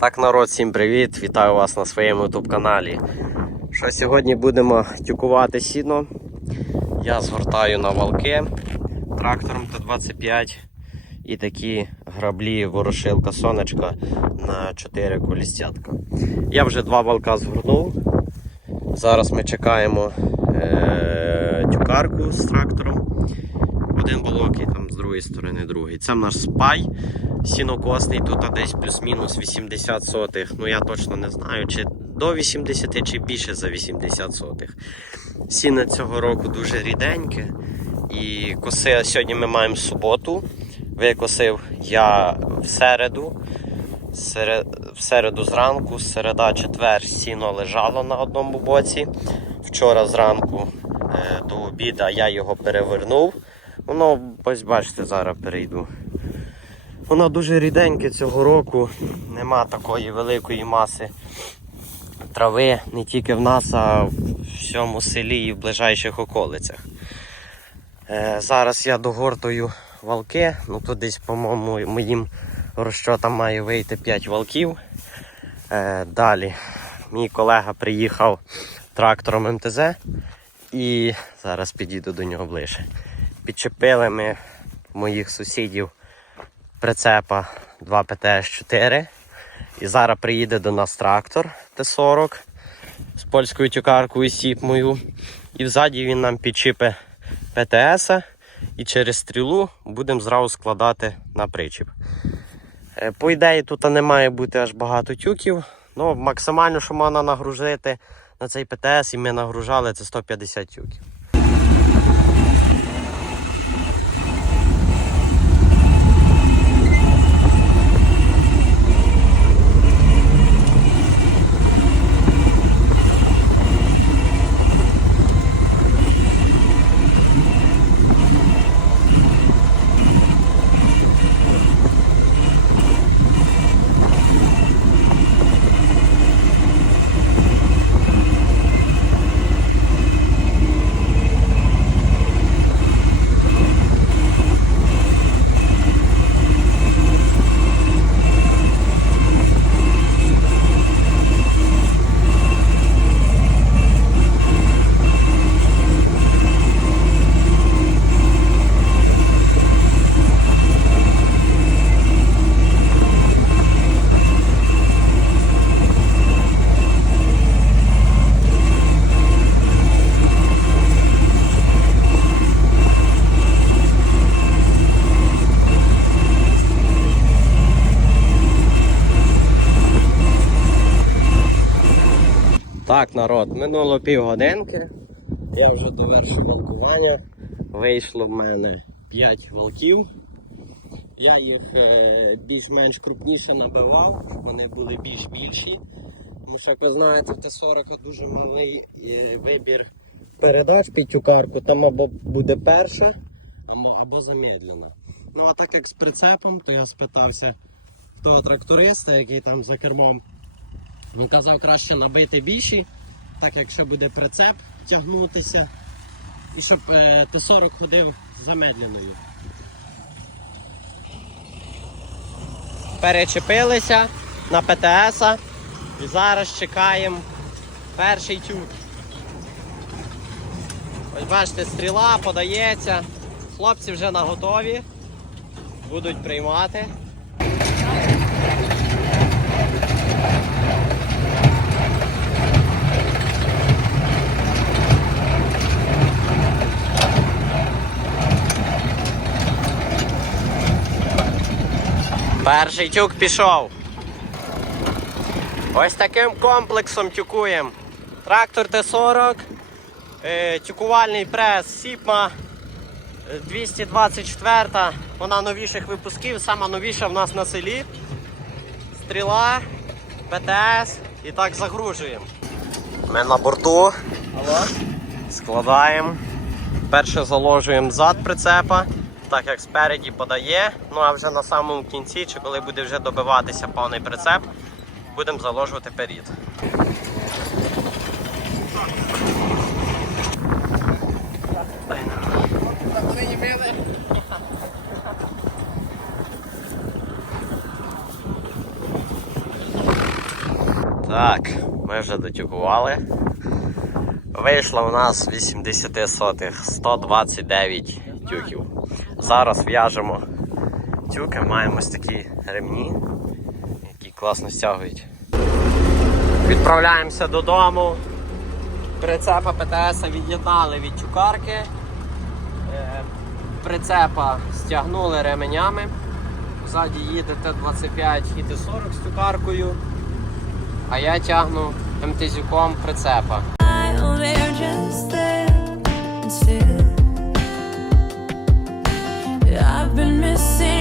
Так, народ, всім привіт! Вітаю вас на своєму YouTube каналі. Що сьогодні будемо тюкувати сіно. Я згортаю на валки трактором Т-25 і такі граблі ворошилка сонечка на 4 колістятка. Я вже два валка згорнув. Зараз ми чекаємо е- тюкарку з трактором. Один балок і другої сторони другий. Це наш спай сінокосний, тут десь плюс-мінус 80 сотих. Ну я точно не знаю, чи до 80 чи більше за 80 сотих. Сіно цього року дуже ріденьке. І коси сьогодні ми маємо суботу. Викосив я в середу. Серед... В середу зранку, середа, четвер сіно лежало на одному боці. Вчора зранку е, до обіду я його перевернув. Воно, ось бачите, зараз перейду. Воно дуже ріденьке цього року, нема такої великої маси трави не тільки в нас, а в всьому селі і в ближайших околицях. Е, зараз я догортую валки, ну тут десь, по-моєму, моїм розчотам має вийти 5 валків. Е, далі мій колега приїхав трактором МТЗ і зараз підійду до нього ближче. Підчепили ми моїх сусідів прицепа 2 ПТС-4. І зараз приїде до нас трактор Т-40 з польською тюкаркою сіпмою. І взаді він нам підчіпе ПТС і через стрілу будемо зразу складати на причіп. Е, По ідеї, тут не має бути аж багато тюків. Ну, максимально, що можна нагрузити на цей ПТС, і ми нагружали, це 150 тюків. Так, народ, минуло півгодинки. Я вже довершу валкування. Вийшло в мене 5 валків. Я їх е, більш-менш крупніше набивав, щоб вони були більш більші. Тому що, як ви знаєте, в Т-40 дуже малий вибір передач під тюкарку. Там або буде перша, або, замедлена. Ну а так як з прицепом, то я спитався того тракториста, який там за кермом він казав краще набити більші, так якщо буде прицеп тягнутися. І щоб е, Т-40 ходив замедленою. Перечепилися на ПТС і зараз чекаємо перший тюк. Ось бачите, стріла подається. Хлопці вже наготові. Будуть приймати. Перший тюк пішов. Ось таким комплексом тюкуємо. Трактор Т-40, е, тюкувальний прес Сіпма е, 224, вона новіших випусків, сама новіша в нас на селі. Стріла, ПТС і так загружуємо. Ми на борту. Алло. Складаємо. Перше заложуємо зад прицепа, так як спереді подає. Ну а вже на самому кінці, чи коли буде вже добиватися повний прицеп, будемо заложувати перід. Так, ми вже дотюкували. Вийшло у нас 80 сотих, 129 тюків. Зараз в'яжемо тюки, маємо ось такі ремні, які класно стягують. Відправляємося додому. Прицепа ПТС від'єднали від тюкарки. Е, Прицепа стягнули ременями. Ззаді їде Т-25 і Т-40 з тюкаркою. А я тягну МТЗюком прицепа. I've been missing